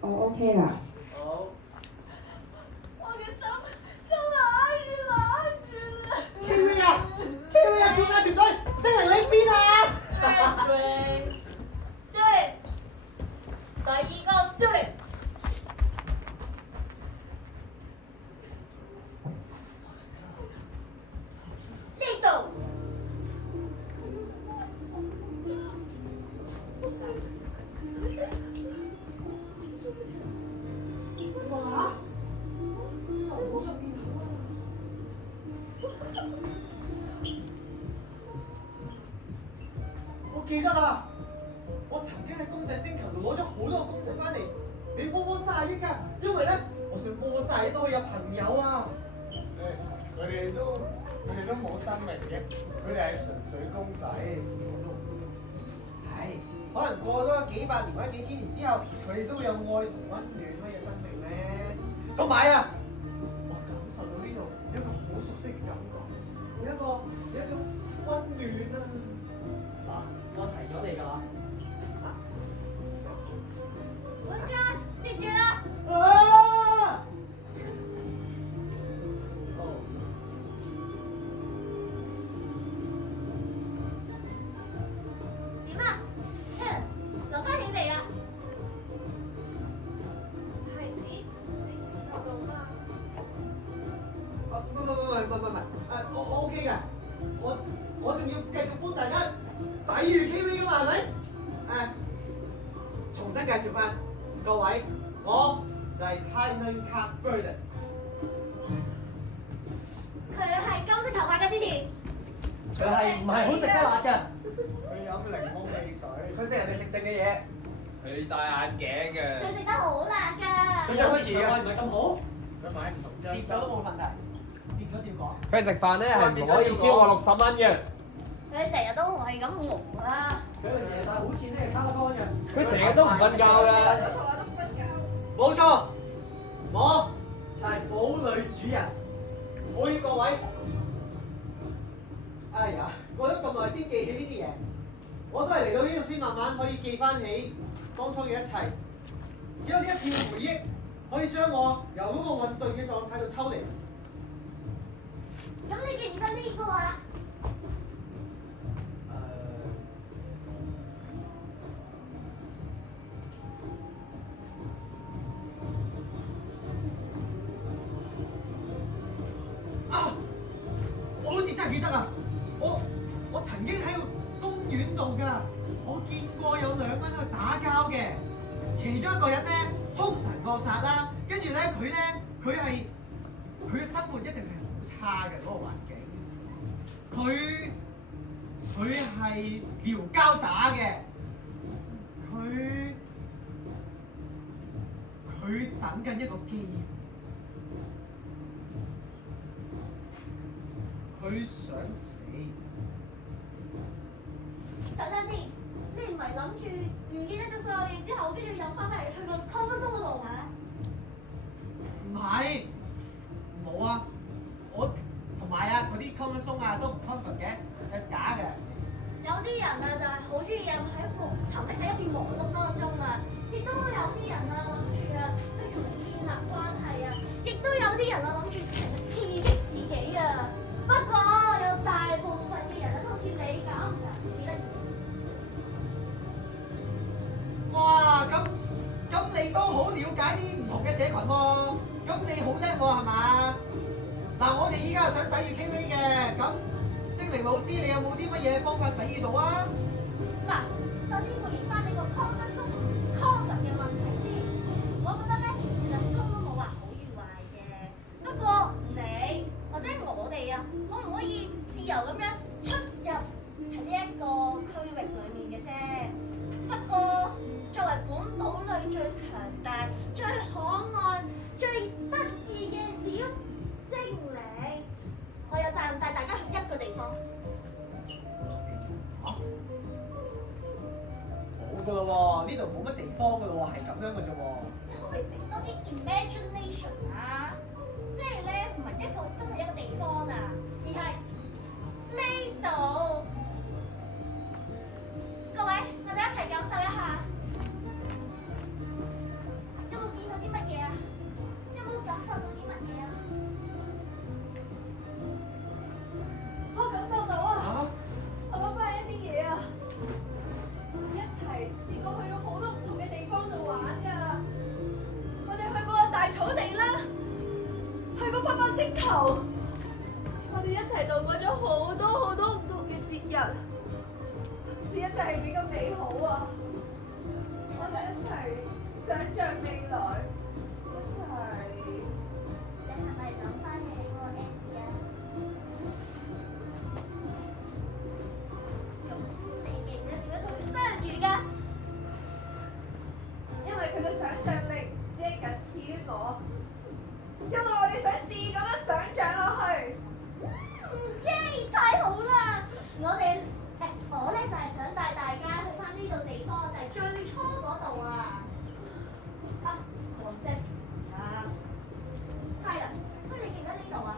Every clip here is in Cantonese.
我 OK 啦。好。我嘅心就揦住啦。Kiwi 啊，Kiwi 啊，點解團隊精靈你邊啊？消令，第二個消令。呢度。哇！好咗邊啊！我記得啊，我曾經喺公仔星球度攞咗好多個公仔翻嚟，俾波波30億㗎，因為咧，我想波波30億都可以有朋友啊。佢哋都冇生命嘅，佢哋係純粹公仔。係，可能過多幾百年或者幾千年之後，佢哋都會有愛同溫暖乜嘢生命咧。同埋啊，我感受到呢度有一個好熟悉嘅感覺，有一種溫暖啊！嗱，我提咗你㗎啦。管家，接住啦！啊！點啊？留翻起嚟啊！孩子，你承受到嗎？我 OK 嘅，我仲要繼續幫大家抵禦 KV 㗎嘛，係咪？重新介紹翻各位，我就係 Tiny Cat Burden。佢係金色頭髮嘅之前。佢係唔係好食得辣㗎？佢飲檸檬汽水，佢食人哋食剩嘅嘢，佢戴眼鏡嘅，佢食得好辣㗎。佢有開始腸胃啊！唔係咁好，佢買唔同張跌咗都冇問題。跌咗點講？佢食飯咧係唔可以超過60蚊嘅，佢成日都係咁餓啦。佢成日戴好似即係卡拉邦嘅。佢成日都唔瞓覺㗎。冇錯，我就係堡壘主人。我要各位，哎呀，過咗咁耐先記起呢啲嘢，我都係嚟到呢度先慢慢可以記翻起當初嘅一切。只有呢一片回憶可以將我由嗰個混沌嘅狀態度抽離。咁你記唔記得呢個啊？我好似真係記得啊！我曾經喺個公園度㗎，我見過有2個人喺度打交嘅，其中一個人咧兇神惡煞啦，跟住咧佢嘅生活一定係好差嘅嗰個環境，佢係撩交打嘅，佢等緊一個機會。佢想死，等陣先，你唔係諗住唔記得咗所有嘢之後，跟住又翻返嚟去個 comfort zone 嗰度咩？唔係，冇啊！我同埋啊，嗰啲 comfort zone 啊都唔 comfort 嘅，係假嘅。有啲人啊就係好中意入喺沉溺喺一片忙碌當中啊，亦都有啲人啊諗住啊去同人建立關係啊，亦都有啲人啊諗住成日刺激自己啊。不過有大部分嘅人啊都好似你咁就記得。哇！咁你都好了解啲唔同嘅社群喎，咁你好叻喎係嘛？嗱，我哋依家想抵禦 KV 嘅，咁精靈老師你有冇啲乜嘢方法抵禦到啊？嗱，首先回應翻你個 comfort zone comfort 嘅問題先，我覺得咧其實 zone 都冇話好與壞嘅，不過你或者我哋啊，可唔可以自由咁樣出入喺呢一個區域裡面嘅啫？不過作為本堡裡最強大、最可愛、最得意嘅小精靈，我有責任帶大家去一個地方。冇噶咯喎，呢度冇乜地方噶咯喎，係咁樣嘅啫喎。你可唔可以俾多啲 imagination 啊？即係咧，唔係真係一個地方啊，而係呢度。各位，我哋一齊感受一下，因個星球，我哋一齊度過咗好多唔同嘅節日，呢一切係幾咁美好啊！我哋一齊想像未來，一齊。你係咪諗翻起嗰個 Andy 啊？咁你記唔記得點樣同佢相遇㗎？因為佢嘅想像力只係僅次於我，因為我哋想試咁樣想像落去。耶！太好啦！我咧就係想帶大家去翻呢度地方，就係最初嗰度啊！啊，黃色啊，係啦，所以你記唔記得呢度啊？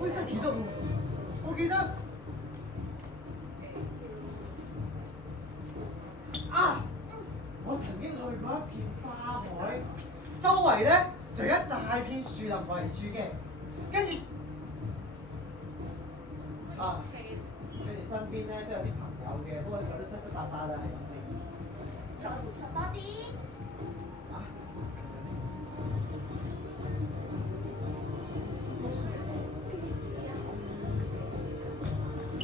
喂，真係記得喎，我記得啊！我曾經去過一片花海，周圍咧就有一大片樹林圍住嘅，跟住跟住身邊咧都有啲朋友嘅，不過走得七七八八啦，係咁嘅。再描述多啲。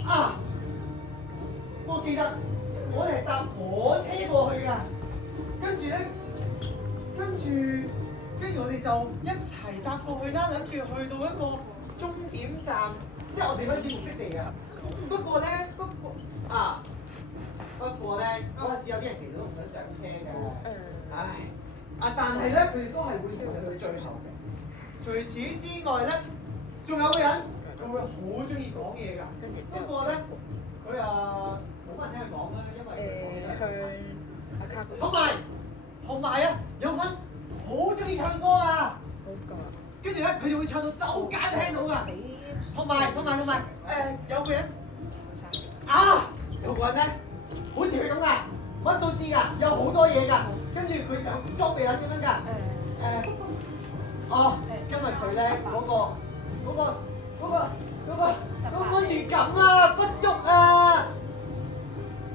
啊！我記得我哋係搭火車過去㗎，跟住我哋就一齊搭過去啦，諗住去到一個終點站，即係我哋開始目的地㗎。不過咧嗰陣時有啲人其實都唔想上車嘅，唉，但係咧佢哋都係會陪你去最後嘅。除此之外咧，仲有個人佢會好中意講嘢㗎。不過咧，佢冇乜人聽佢講啦，因為佢講嘢同埋啊，有個人好中意唱歌啊！跟住咧，佢哋會唱到周街都聽到㗎。同埋有個人有個人咧，好似佢咁㗎，乜都知㗎，有好多嘢㗎。跟住佢想裝備撚咁樣㗎。因為佢咧嗰個安全感啊不足啊，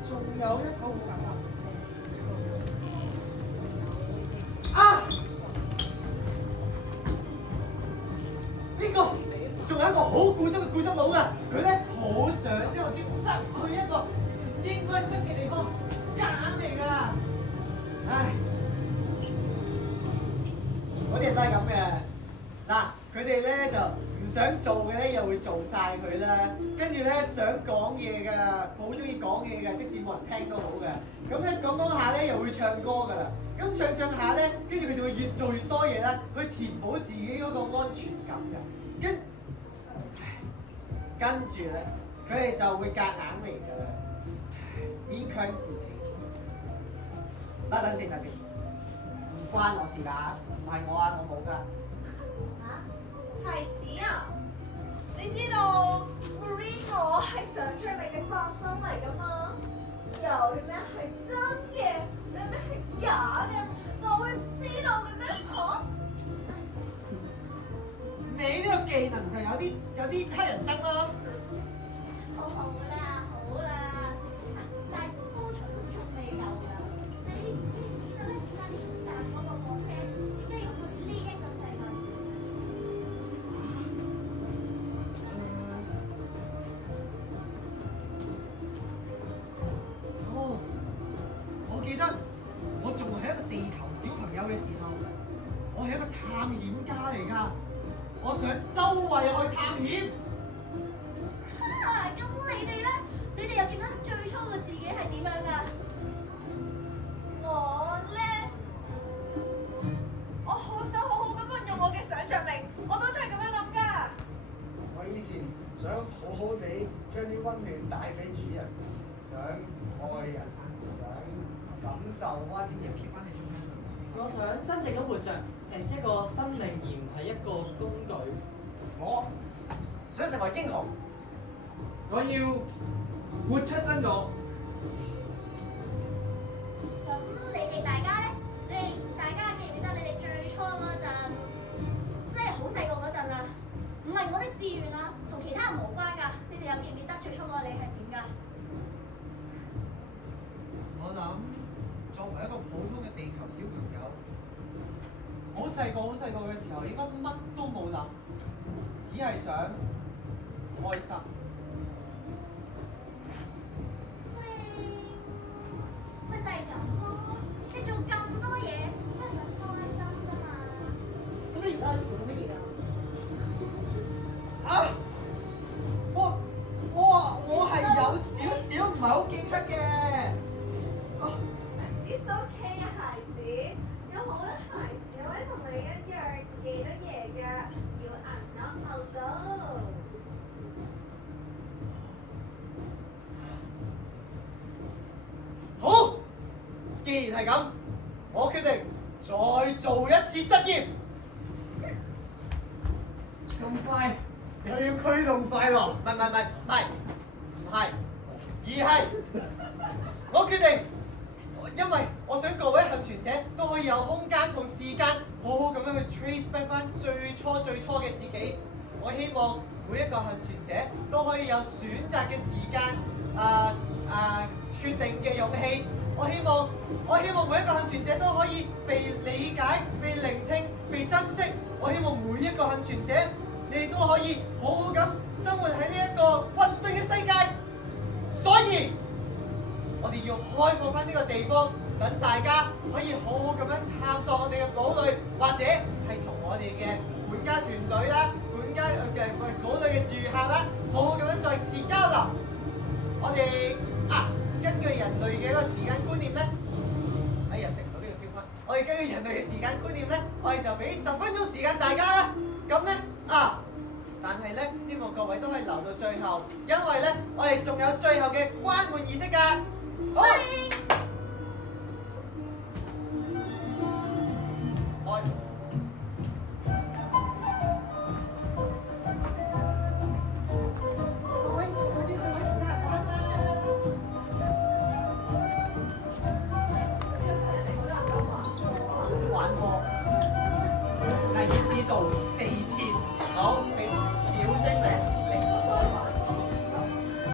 仲有一個呢個仲有一個好固執嘅固執佬㗎，佢咧好想將個篋塞去一個唔應該塞嘅地方，夾硬嚟㗎，唉，嗰啲人都係咁嘅。嗱，佢哋咧就唔想做嘅咧，又會做晒佢啦。跟住咧想講嘢㗎，好中意講嘢㗎，即使冇人聽都好嘅。咁咧講下咧，又會唱歌㗎啦。咁唱下咧，跟住佢就會越做越多嘢啦，去填補自己嗰個安全感㗎。跟住咧，佢哋就會夾硬嚟㗎啦，勉強自己。等先，唔關我事㗎，唔係我啊，我冇㗎。孩子啊，你知道 Marino 係想像力嘅化身嚟㗎嘛？有啲咩係真嘅，有啲咩係假嘅，我會唔知道嘅咩？嚇？你呢個技能就有啲乞人憎咯。好啦，但係剛才都仲未有㗎。你知唔知道咧？點解你要搭嗰個火車？點解要去呢一個世界？我記得我仲係一個地球小朋友嘅時候，我係一個探險家嚟㗎，我想周圍去探險。咁你哋咧？你哋又記得最初嘅自己係點樣㗎？我好想好好咁運用我嘅想像力，我都真係咁樣諗㗎。我以前想好好地將啲温暖帶俾主人，想愛人，想感受温暖。我想真正咁活着，係一個生命而唔係一個工具。我想成為英雄，我要活出真我。咁你哋大家咧？你哋大家記唔記得你哋最初嗰陣，即係好細個嗰陣啊？唔係我的志願啊，同其他人無關㗎。你哋又記唔記得最初嗰個你係點㗎？細個嘅時候，應該乜都冇諗，只係想開心。咪就係咁咯，你做咁多嘢都係想開心㗎嘛。咁你而家做緊乜嘢啊？啊！我係有少少唔係好記得嘅。啊 It's okay 啊，孩子，有好多孩子咧同你一樣記得嘢㗎。You are not alone。好，既然係咁，我決定再做一次實驗。咁快又要驅動快樂，唔係，而係我決定，因為我想各位幸存者都可以有空間同時間，好好咁樣去 trace back 翻最初嘅自己。我希望每一個幸存者都可以有選擇嘅時間，決定嘅勇氣。我希望每一個幸存者都可以被理解、被聆聽、被珍惜。我希望每一個幸存者，你哋都可以好好咁生活喺呢一個混沌嘅世界。所以，我哋要開放翻呢個地方，等大家可以好好咁樣探索我哋嘅堡壘，或者係同我哋嘅管家團隊啦、管家嘅堡壘嘅住客啦，好好咁樣再次交流。我哋根據人類嘅一個時間觀念咧，哎呀食唔到呢個跳分。我哋根據人類嘅時間觀念咧，我哋就俾10分鐘時間大家啦。咁咧但係咧，希望各位都可以留到最後，因為咧，我哋仲有最後嘅關門儀式㗎。好。